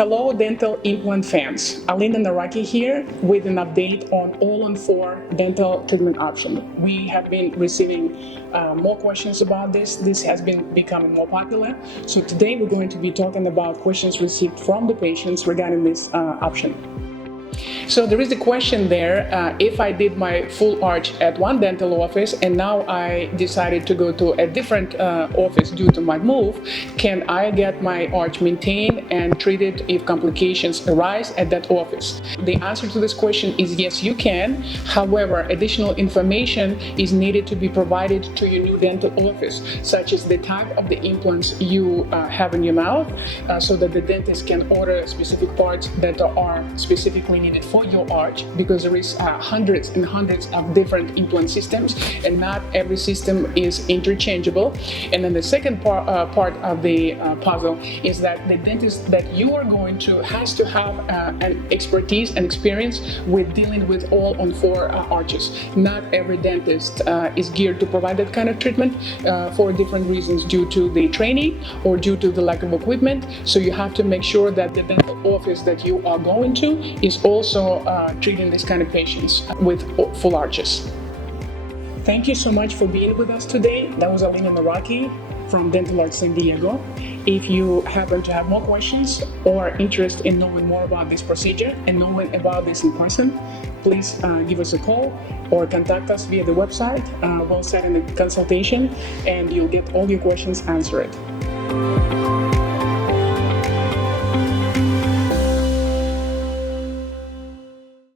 Hello dental implant fans, Alena Nawrocki here with an update on All-on-4 dental treatment option. We have been receiving more questions about this. This has been becoming more popular. So today we're going to be talking about questions received from the patients regarding this option. So there is a question there, if I did my full arch at one dental office and now I decided to go to a different office due to my move, can I get my arch maintained and treated if complications arise at that office? The answer to this question is yes, you can. However, additional information is needed to be provided to your new dental office, such as the type of the implants you have in your mouth, so that the dentist can order specific parts that are specifically needed for your arch, because there is hundreds and hundreds of different implant systems and not every system is interchangeable. And then the second part of the puzzle is that the dentist that you are going to has to have an expertise and experience with dealing with all-on-4 arches. Not every dentist is geared to provide that kind of treatment for different reasons, due to the training or due to the lack of equipment. So you have to make sure that the dental office that you are going to is also treating this kind of patients with full arches. Thank you so much for being with us today. That was Alena Nawrocki from Dental Arts San Diego. If you happen to have more questions or interest in knowing more about this procedure and knowing about this in person, please give us a call or contact us via the website. We'll set in a consultation and you'll get all your questions answered.